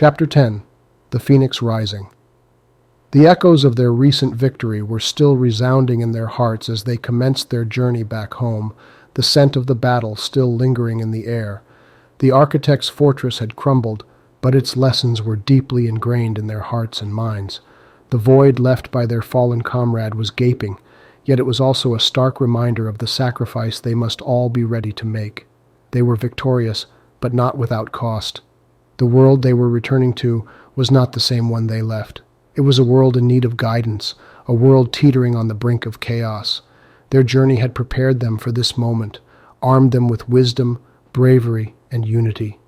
Chapter 10. The Phoenix Rising. The echoes of their recent victory were still resounding in their hearts as they commenced their journey back home, the scent of the battle still lingering in the air. The architect's fortress had crumbled, but its lessons were deeply ingrained in their hearts and minds. The void left by their fallen comrade was gaping, yet it was also a stark reminder of the sacrifice they must all be ready to make. They were victorious, but not without cost. The world they were returning to was not the same one they left. It was a world in need of guidance, a world teetering on the brink of chaos. Their journey had prepared them for this moment, armed them with wisdom, bravery, and unity.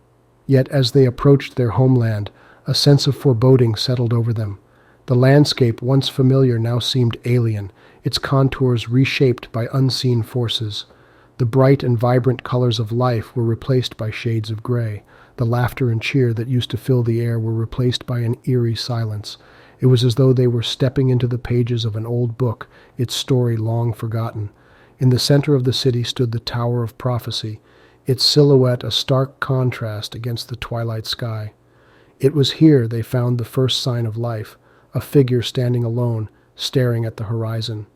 Yet as they approached their homeland, a sense of foreboding settled over them. The landscape, once familiar, now seemed alien, its contours reshaped by unseen forces. The bright and vibrant colors of life were replaced by shades of gray. The laughter and cheer that used to fill the air were replaced by an eerie silence. It was as though they were stepping into the pages of an old book, its story long forgotten. In the center of the city stood the Tower of Prophecy, its silhouette a stark contrast against the twilight sky. It was here they found the first sign of life, a figure standing alone, staring at the horizon.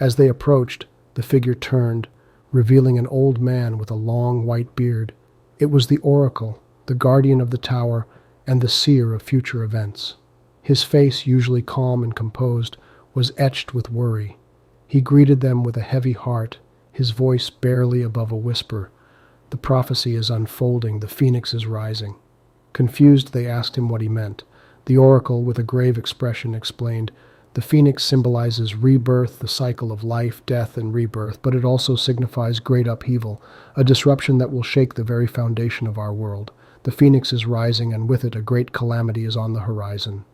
As they approached, the figure turned, revealing an old man with a long white beard. It was the Oracle, the guardian of the tower, and the seer of future events. His face, usually calm and composed, was etched with worry. He greeted them with a heavy heart, his voice barely above a whisper. The prophecy is unfolding, the phoenix is rising. Confused, they asked him what he meant. The oracle, with a grave expression, explained, "The phoenix symbolizes rebirth, the cycle of life, death, and rebirth, but it also signifies great upheaval, a disruption that will shake the very foundation of our world. The phoenix is rising, and with it a great calamity is on the horizon."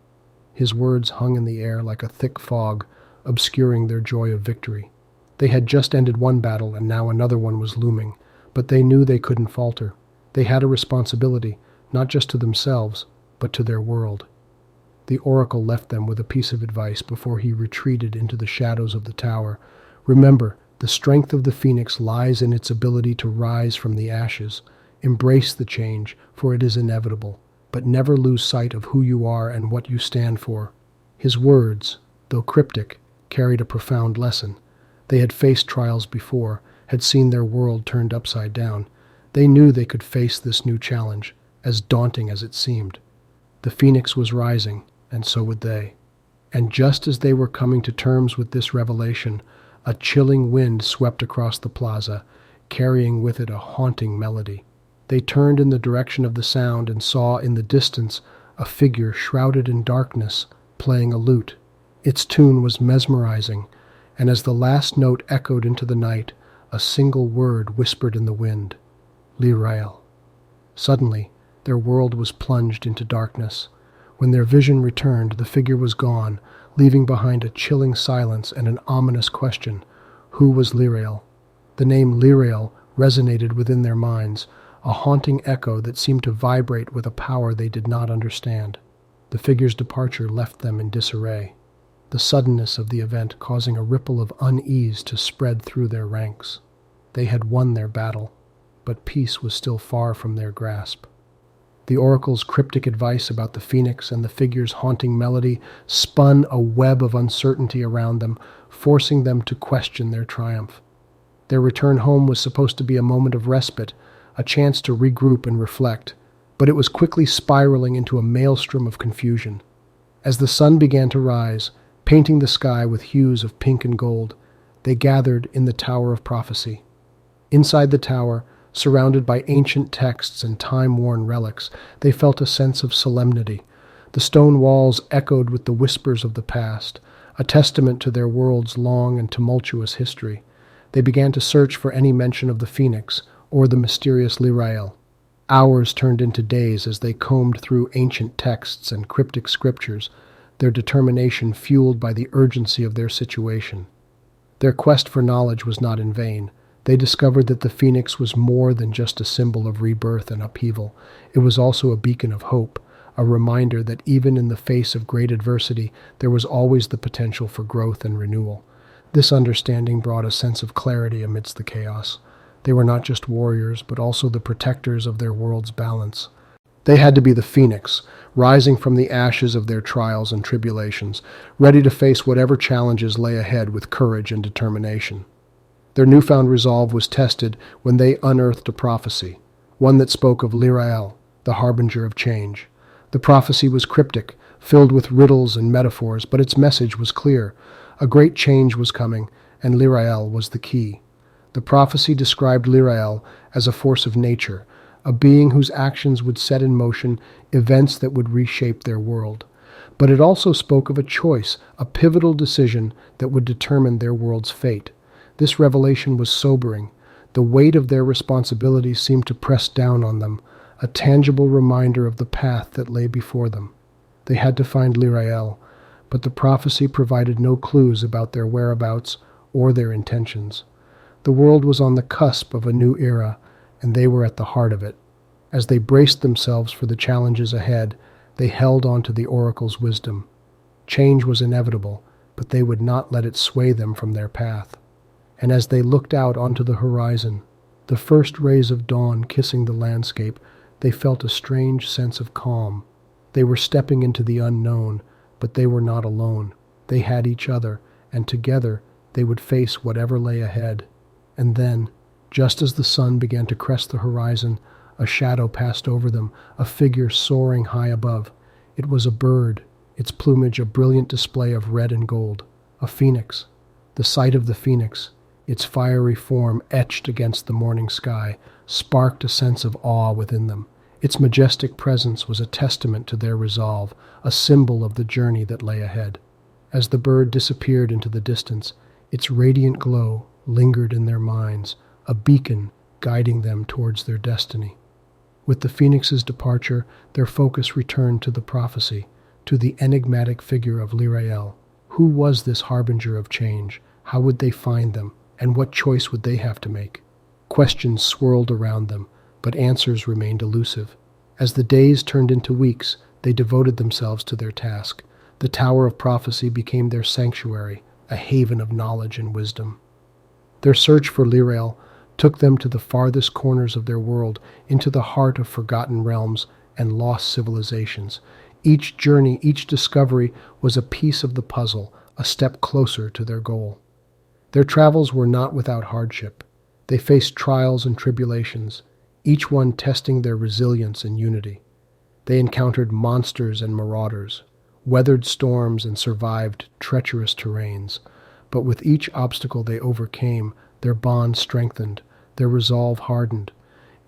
His words hung in the air like a thick fog, obscuring their joy of victory. They had just ended one battle, and now another one was looming, but they knew they couldn't falter. They had a responsibility, not just to themselves, but to their world. The oracle left them with a piece of advice before he retreated into the shadows of the tower. "Remember, the strength of the phoenix lies in its ability to rise from the ashes. Embrace the change, for it is inevitable, but never lose sight of who you are and what you stand for." His words, though cryptic, carried a profound lesson. They had faced trials before, had seen their world turned upside down. They knew they could face this new challenge, as daunting as it seemed. The phoenix was rising, and so would they. And just as they were coming to terms with this revelation, a chilling wind swept across the plaza, carrying with it a haunting melody. They turned in the direction of the sound and saw in the distance a figure shrouded in darkness, playing a lute. Its tune was mesmerizing, and as the last note echoed into the night, a single word whispered in the wind, "Lirael." Suddenly, their world was plunged into darkness. When their vision returned, the figure was gone, leaving behind a chilling silence and an ominous question. Who was Lirael? The name Lirael resonated within their minds, a haunting echo that seemed to vibrate with a power they did not understand. The figure's departure left them in disarray, the suddenness of the event causing a ripple of unease to spread through their ranks. They had won their battle, but peace was still far from their grasp. The oracle's cryptic advice about the phoenix and the figure's haunting melody spun a web of uncertainty around them, forcing them to question their triumph. Their return home was supposed to be a moment of respite, a chance to regroup and reflect, but it was quickly spiraling into a maelstrom of confusion. As the sun began to rise, painting the sky with hues of pink and gold, they gathered in the Tower of Prophecy. Inside the tower, surrounded by ancient texts and time-worn relics, they felt a sense of solemnity. The stone walls echoed with the whispers of the past, a testament to their world's long and tumultuous history. They began to search for any mention of the phoenix or the mysterious Lirael. Hours turned into days as they combed through ancient texts and cryptic scriptures, their determination fueled by the urgency of their situation. Their quest for knowledge was not in vain. They discovered that the phoenix was more than just a symbol of rebirth and upheaval. It was also a beacon of hope, a reminder that even in the face of great adversity, there was always the potential for growth and renewal. This understanding brought a sense of clarity amidst the chaos. They were not just warriors, but also the protectors of their world's balance. They had to be the phoenix, rising from the ashes of their trials and tribulations, ready to face whatever challenges lay ahead with courage and determination. Their newfound resolve was tested when they unearthed a prophecy, one that spoke of Lirael, the harbinger of change. The prophecy was cryptic, filled with riddles and metaphors, but its message was clear. A great change was coming, and Lirael was the key. The prophecy described Lirael as a force of nature, a being whose actions would set in motion events that would reshape their world. But it also spoke of a choice, a pivotal decision that would determine their world's fate. This revelation was sobering. The weight of their responsibilities seemed to press down on them, a tangible reminder of the path that lay before them. They had to find Lirael, but the prophecy provided no clues about their whereabouts or their intentions. The world was on the cusp of a new era, and they were at the heart of it. As they braced themselves for the challenges ahead, they held on to the oracle's wisdom. Change was inevitable, but they would not let it sway them from their path. And as they looked out onto the horizon, the first rays of dawn kissing the landscape, they felt a strange sense of calm. They were stepping into the unknown, but they were not alone. They had each other, and together they would face whatever lay ahead. And then, just as the sun began to crest the horizon, a shadow passed over them, a figure soaring high above. It was a bird, its plumage a brilliant display of red and gold, a phoenix. The sight of the phoenix, its fiery form etched against the morning sky, sparked a sense of awe within them. Its majestic presence was a testament to their resolve, a symbol of the journey that lay ahead. As the bird disappeared into the distance, its radiant glow lingered in their minds, a beacon guiding them towards their destiny. With the phoenix's departure, their focus returned to the prophecy, to the enigmatic figure of Lirael. Who was this harbinger of change? How would they find them? And what choice would they have to make? Questions swirled around them, but answers remained elusive. As the days turned into weeks, they devoted themselves to their task. The Tower of Prophecy became their sanctuary, a haven of knowledge and wisdom. Their search for Lirael took them to the farthest corners of their world, into the heart of forgotten realms and lost civilizations. Each journey, each discovery was a piece of the puzzle, a step closer to their goal. Their travels were not without hardship. They faced trials and tribulations, each one testing their resilience and unity. They encountered monsters and marauders, weathered storms and survived treacherous terrains. But with each obstacle they overcame, their bond strengthened, their resolve hardened.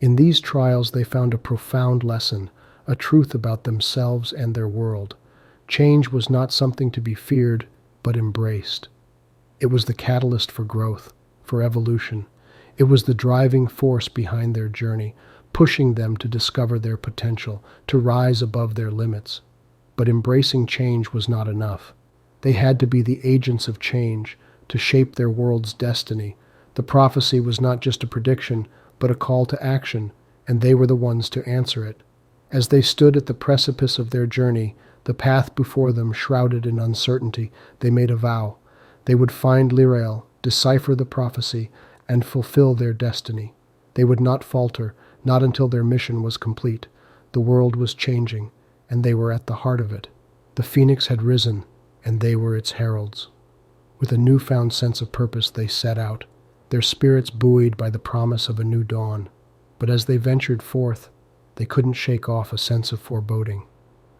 In these trials they found a profound lesson, a truth about themselves and their world. Change was not something to be feared, but embraced. It was the catalyst for growth, for evolution. It was the driving force behind their journey, pushing them to discover their potential, to rise above their limits. But embracing change was not enough. They had to be the agents of change, to shape their world's destiny. The prophecy was not just a prediction, but a call to action, and they were the ones to answer it. As they stood at the precipice of their journey, the path before them shrouded in uncertainty, they made a vow. They would find Lirael, decipher the prophecy, and fulfill their destiny. They would not falter, not until their mission was complete. The world was changing, and they were at the heart of it. The phoenix had risen, and they were its heralds. With a newfound sense of purpose they set out, their spirits buoyed by the promise of a new dawn. But as they ventured forth, they couldn't shake off a sense of foreboding.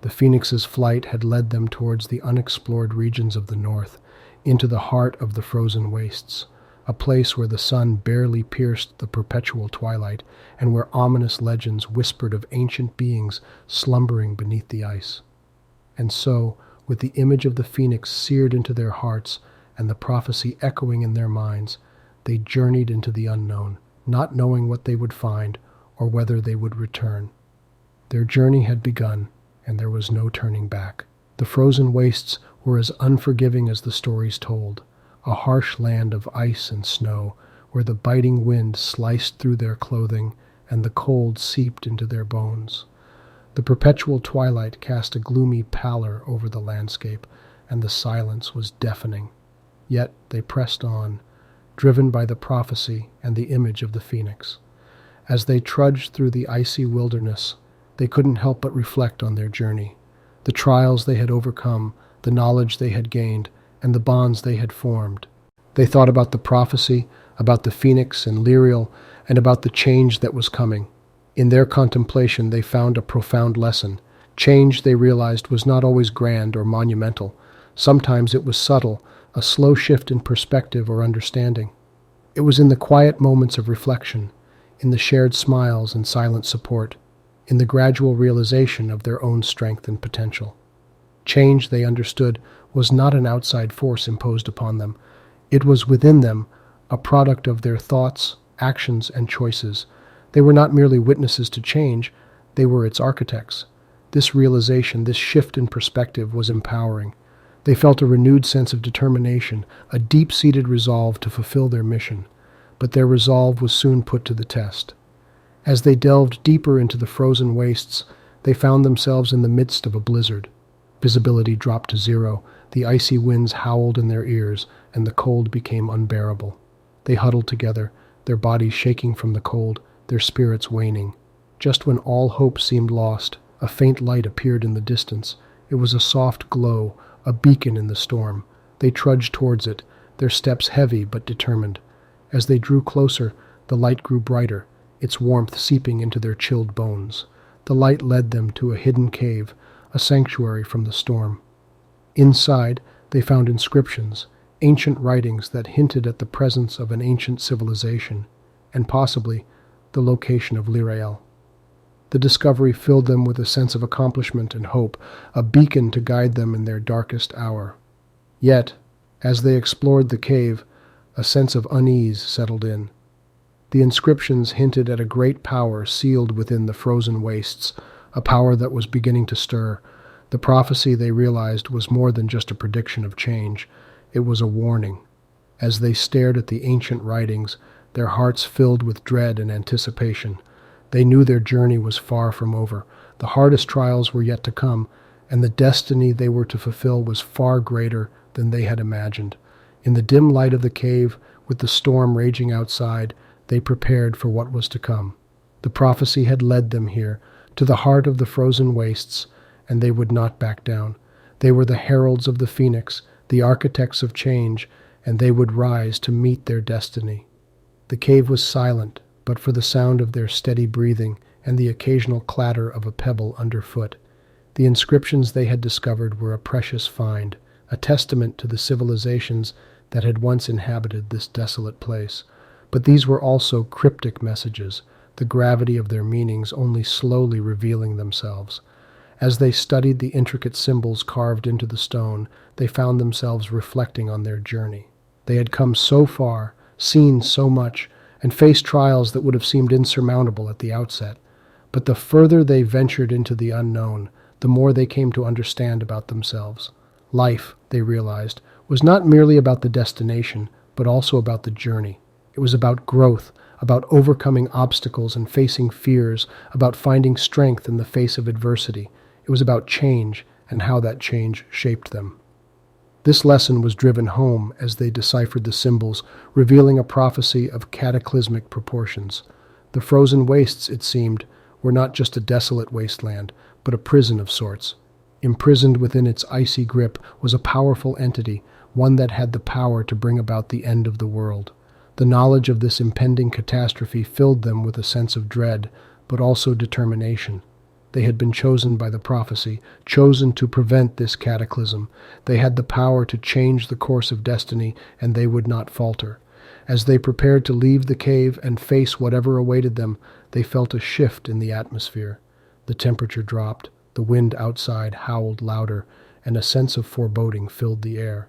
The phoenix's flight had led them towards the unexplored regions of the north, into the heart of the frozen wastes, a place where the sun barely pierced the perpetual twilight, and where ominous legends whispered of ancient beings slumbering beneath the ice. And so, with the image of the phoenix seared into their hearts, and the prophecy echoing in their minds, they journeyed into the unknown, not knowing what they would find, or whether they would return. Their journey had begun, and there was no turning back. The frozen wastes were as unforgiving as the stories told, a harsh land of ice and snow, where the biting wind sliced through their clothing, and the cold seeped into their bones. The perpetual twilight cast a gloomy pallor over the landscape, and the silence was deafening. Yet they pressed on, driven by the prophecy and the image of the phoenix. As they trudged through the icy wilderness, They couldn't help but reflect on their journey, the trials they had overcome, the knowledge they had gained, and the bonds they had formed. They thought about the prophecy, about the phoenix and Lyriel, and about the change that was coming. In their contemplation they found a profound lesson. Change, they realized, was not always grand or monumental. Sometimes it was subtle, a slow shift in perspective or understanding. It was in the quiet moments of reflection, in the shared smiles and silent support, in the gradual realization of their own strength and potential. Change, they understood, was not an outside force imposed upon them. It was within them, a product of their thoughts, actions, and choices. They were not merely witnesses to change, they were its architects. This realization, this shift in perspective, was empowering. They felt a renewed sense of determination, a deep-seated resolve to fulfill their mission. But their resolve was soon put to the test. As they delved deeper into the frozen wastes, they found themselves in the midst of a blizzard. Visibility dropped to zero, the icy winds howled in their ears, and the cold became unbearable. They huddled together, their bodies shaking from the cold, their spirits waning. Just when all hope seemed lost, a faint light appeared in the distance. It was a soft glow, a beacon in the storm. They trudged towards it, their steps heavy but determined. As they drew closer, the light grew brighter, its warmth seeping into their chilled bones. The light led them to a hidden cave, a sanctuary from the storm. Inside, they found inscriptions, ancient writings that hinted at the presence of an ancient civilization, and possibly the location of Lyriel. The discovery filled them with a sense of accomplishment and hope, a beacon to guide them in their darkest hour. Yet, as they explored the cave, a sense of unease settled in. The inscriptions hinted at a great power sealed within the frozen wastes, a power that was beginning to stir. The prophecy, they realized, was more than just a prediction of change. It was a warning. As they stared at the ancient writings, their hearts filled with dread and anticipation. They knew their journey was far from over. The hardest trials were yet to come, and the destiny they were to fulfill was far greater than they had imagined. In the dim light of the cave, with the storm raging outside, they prepared for what was to come. The prophecy had led them here, to the heart of the frozen wastes, and they would not back down. They were the heralds of the phoenix, the architects of change, and they would rise to meet their destiny. The cave was silent, but for the sound of their steady breathing and the occasional clatter of a pebble underfoot. The inscriptions they had discovered were a precious find, a testament to the civilizations that had once inhabited this desolate place. But these were also cryptic messages, the gravity of their meanings only slowly revealing themselves. As they studied the intricate symbols carved into the stone, they found themselves reflecting on their journey. They had come so far, seen so much, and faced trials that would have seemed insurmountable at the outset. But the further they ventured into the unknown, the more they came to understand about themselves. Life, they realized, was not merely about the destination, but also about the journey. It was about growth, about overcoming obstacles and facing fears, about finding strength in the face of adversity. It was about change and how that change shaped them. This lesson was driven home as they deciphered the symbols, revealing a prophecy of cataclysmic proportions. The frozen wastes, it seemed, were not just a desolate wasteland, but a prison of sorts. Imprisoned within its icy grip was a powerful entity, one that had the power to bring about the end of the world. The knowledge of this impending catastrophe filled them with a sense of dread, but also determination. They had been chosen by the prophecy, chosen to prevent this cataclysm. They had the power to change the course of destiny, and they would not falter. As they prepared to leave the cave and face whatever awaited them, they felt a shift in the atmosphere. The temperature dropped, the wind outside howled louder, and a sense of foreboding filled the air.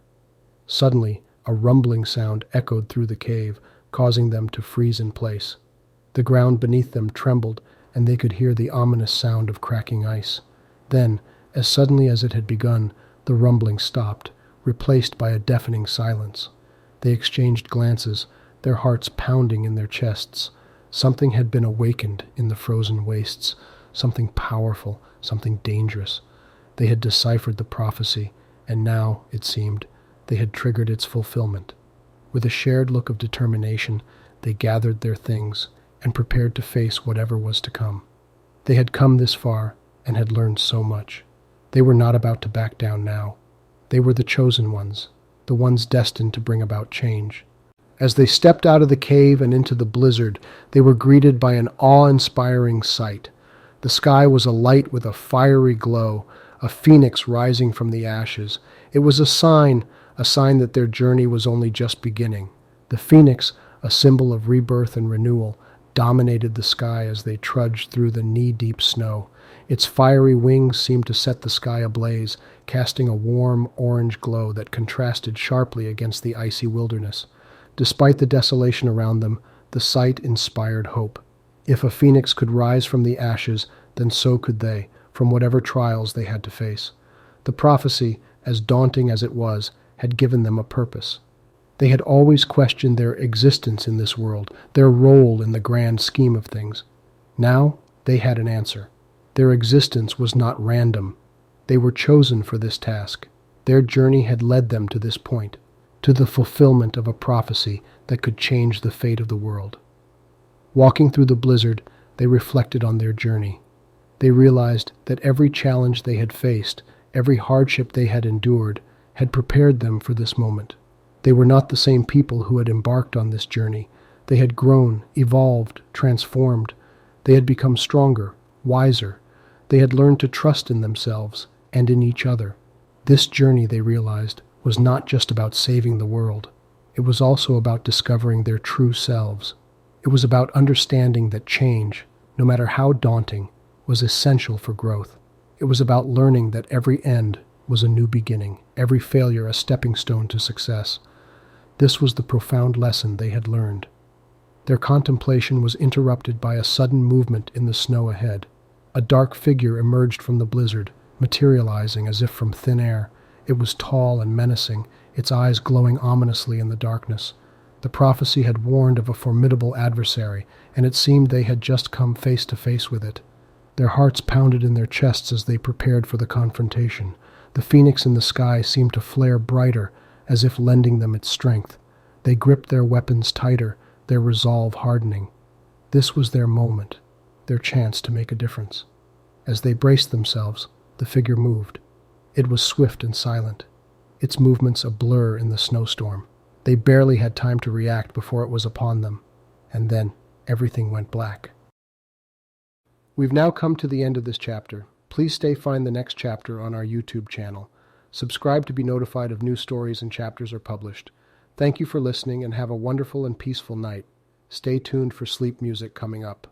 Suddenly, a rumbling sound echoed through the cave, causing them to freeze in place. The ground beneath them trembled, and they could hear the ominous sound of cracking ice. Then, as suddenly as it had begun, the rumbling stopped, replaced by a deafening silence. They exchanged glances, their hearts pounding in their chests. Something had been awakened in the frozen wastes, something powerful, something dangerous. They had deciphered the prophecy, and now, it seemed, they had triggered its fulfillment. With a shared look of determination, they gathered their things and prepared to face whatever was to come. They had come this far and had learned so much. They were not about to back down now. They were the chosen ones, the ones destined to bring about change. As they stepped out of the cave and into the blizzard, they were greeted by an awe-inspiring sight. The sky was alight with a fiery glow, a phoenix rising from the ashes. It was a sign that their journey was only just beginning. The phoenix, a symbol of rebirth and renewal, dominated the sky as they trudged through the knee-deep snow. Its fiery wings seemed to set the sky ablaze, casting a warm orange glow that contrasted sharply against the icy wilderness. Despite the desolation around them, the sight inspired hope. If a phoenix could rise from the ashes, then so could they, from whatever trials they had to face. The prophecy, as daunting as it was, had given them a purpose. They had always questioned their existence in this world, their role in the grand scheme of things. Now they had an answer. Their existence was not random. They were chosen for this task. Their journey had led them to this point, to the fulfillment of a prophecy that could change the fate of the world. Walking through the blizzard, they reflected on their journey. They realized that every challenge they had faced, every hardship they had endured, had prepared them for this moment. They were not the same people who had embarked on this journey. They had grown, evolved, transformed. They had become stronger, wiser. They had learned to trust in themselves and in each other. This journey, they realized, was not just about saving the world. It was also about discovering their true selves. It was about understanding that change, no matter how daunting, was essential for growth. It was about learning that every end was a new beginning, every failure a stepping stone to success. This was the profound lesson they had learned. Their contemplation was interrupted by a sudden movement in the snow ahead. A dark figure emerged from the blizzard, materializing as if from thin air. It was tall and menacing, its eyes glowing ominously in the darkness. The prophecy had warned of a formidable adversary, and it seemed they had just come face to face with it. Their hearts pounded in their chests as they prepared for the confrontation. The phoenix in the sky seemed to flare brighter, as if lending them its strength. They gripped their weapons tighter, their resolve hardening. This was their moment, their chance to make a difference. As they braced themselves, the figure moved. It was swift and silent, its movements a blur in the snowstorm. They barely had time to react before it was upon them, and then everything went black. We've now come to the end of this chapter. Please find the next chapter on our YouTube channel. Subscribe to be notified of new stories and chapters are published. Thank you for listening and have a wonderful and peaceful night. Stay tuned for sleep music coming up.